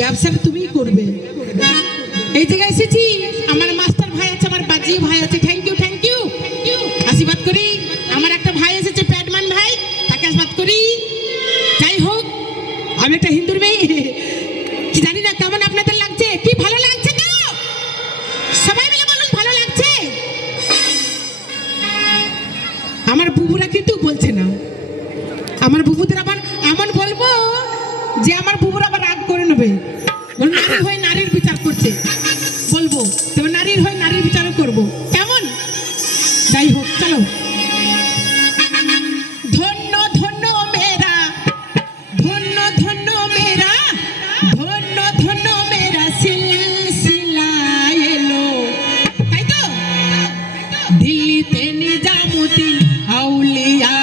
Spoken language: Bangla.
ব্যবসাটা তুমিই করবে। এই জায়গায় এসেছি, আমার মাস্টার ভাই আছে, আমার বাজি ভাই আছে। Thank you, thank you. আশীর্বাদ করি। আমার একটা ভাই এসেছে, প্যাডম্যান ভাই, তাকে আশীর্বাদ করি। যাই হোক, আমি একটা হিন্দুর মেয়ে, কি জানি না কেমন আপনাদের লাগছে। কি ভালো লাগছে তো? সবাই মিলে বলুন ভালো লাগছে। আমার বুবুরা কিন্তু বলছে না। আমার বুবুদের আবার এমন বলবো যে আমার বুবুরা আবার রাগ করে নেবে, নারী হয়ে নারীর বিচার করছে বলবো, তবে নারীর হয়ে নারীর বিচারও করবো, কেমন? যাই হোক, চলো। ধন্য ধন্য মেরা, ধন্য ধন্য মেরা, ধন্য ধন্য মেরা সিলসিলা এলো, তাই তো? দিল্লিতে নিজামুদ্দিন আউলিয়া